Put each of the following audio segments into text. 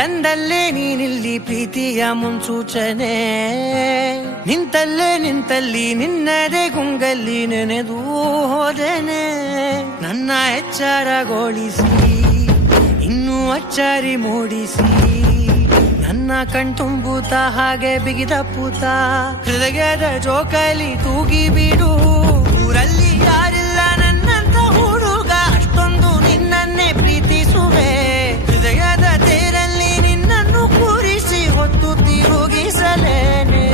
ತಂದಲ್ಲೇ ನೀನಿಲ್ಲಿ ಪ್ರೀತಿಯ ಮುನ್ಸೂಚನೆ, ನಿಂತಲ್ಲಿ ನಿನ್ನದೇ ಗುಂಗಲ್ಲಿ ನೆನೆದು ಹೋದೆನೆ. ನನ್ನ ಎಚ್ಚರಗೊಳಿಸಿ ಇನ್ನೂ ಅಚ್ಚರಿ ಮೂಡಿಸಿ, ನನ್ನ ಕಣ್ತುಂಬುತ್ತ ಹಾಗೆ ಬಿಗಿದ ಪೂತ ಹೃದಯದ ಜೋಕಾಲಿ ತೂಗಿ ಬಿಡು. ಊರಲ್ಲಿ ಯಾರಿಲ್ಲ ನನ್ನಂತ ಹುಡುಗ, ಅಷ್ಟೊಂದು ನಿನ್ನನ್ನೇ ಪ್ರೀತಿಸುವೆ. ಹೃದಯದ ತೇರಲ್ಲಿ ನಿನ್ನನ್ನು ಕೂರಿಸಿ ಹೊತ್ತು ತಿರುಗಿಸಲೇನೆ.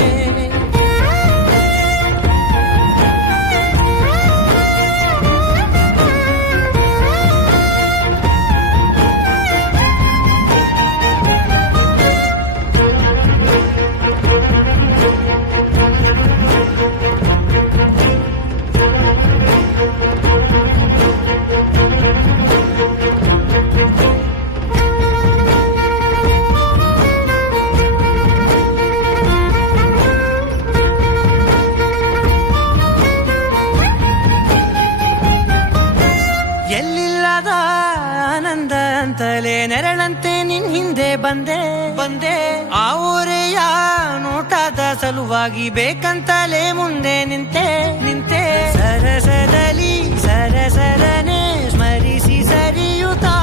ಎಲ್ಲಿಲ್ಲದ ಆನಂದ ಅಂತಲೇ ನೆರಳಂತೆ ನಿನ್ ಹಿಂದೆ ಬಂದೆ. ಆ ಊರೆಯ ನೋಟದ ಸಲುವಾಗಿ ಬೇಕಂತಲೇ ಮುಂದೆ ನಿಂತೆ. ಸರಸರನೆ ಸ್ಮರಿಸಿ ಸರಿಯುತ್ತಾ,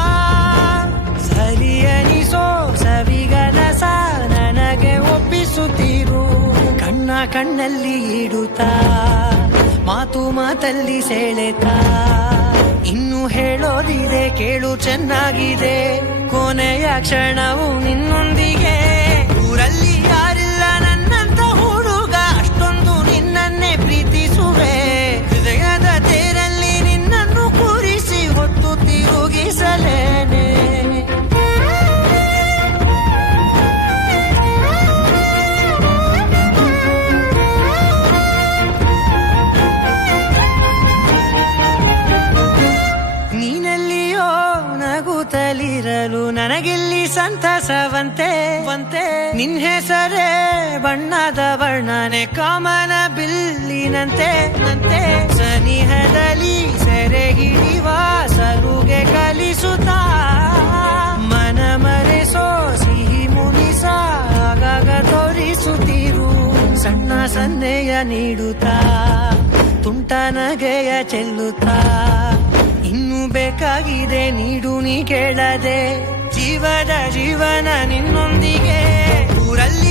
ಸರಿಯನಿಸೋ ಸವಿಗನಸ ನನಗೆ ಒಪ್ಪಿಸುತ್ತೀರು. ಕಣ್ಣಲ್ಲಿ ಇಡುತ್ತಾ, ಮಾತಲ್ಲಿ ಸೆಳೆತಾ, ಇನ್ನು ಹೇಳೋದಿದೆ ಕೇಳು ಚೆನ್ನಾಗಿದೆ. ಕೊನೆಯ ಕ್ಷಣವು ನಿನ್ನೊಂದಿಗೆ. ಊರಲ್ಲಿ ಯಾರಿಲ್ಲ ನನ್ನಂತ ಹುಡುಗ, ಅಷ್ಟೊಂದು ನಿನ್ನನ್ನೇ ಪ್ರೀತಿಸುವೆ. ಹೃದಯದ ತೇರಲ್ಲಿ ನಿನ್ನನ್ನು ಕೂರಿಸಿ ಹೊತ್ತು ತಿರುಗಿಸಲೇನೆ. ನೀನೆಲ್ಲಿಯೋ ನಗುತ್ತಲಿರಲು ನನಗಿಲ್ಲಿ ಸಂತಸವಂತೆ. ನಿನ್ ಹೆಸರೇ ಬಣ್ಣದ ವರ್ಣನೆ ಕಾಮನ ಬಿಲ್ಲಿನಂತೆ. ಸನಿಹದಲ್ಲಿ ಸೆರೆ ಹಿಡಿಯುವ ಸಲುಗೆ ಕಲಿಸುತ್ತಾ, ಮನ ಮರೆಸೋ ಸಿಹಿ ಮುನಿಸ ಆಗಾಗ ತೋರಿಸುತ್ತೀರು. ಸಣ್ಣ ಸನ್ನೆಯ ನೀಡುತ್ತಾ, ತುಂಟ ನಗೆಯ ಚೆಲ್ಲುತ್ತಾ, ಇನ್ನು ಬೇಕಾಗಿದೆ ನೀಡು ನೀ ಕೇಳದೆ. ಜೀವನ ನಿನ್ನೊಂದಿಗೆ. ಊರಲ್ಲಿ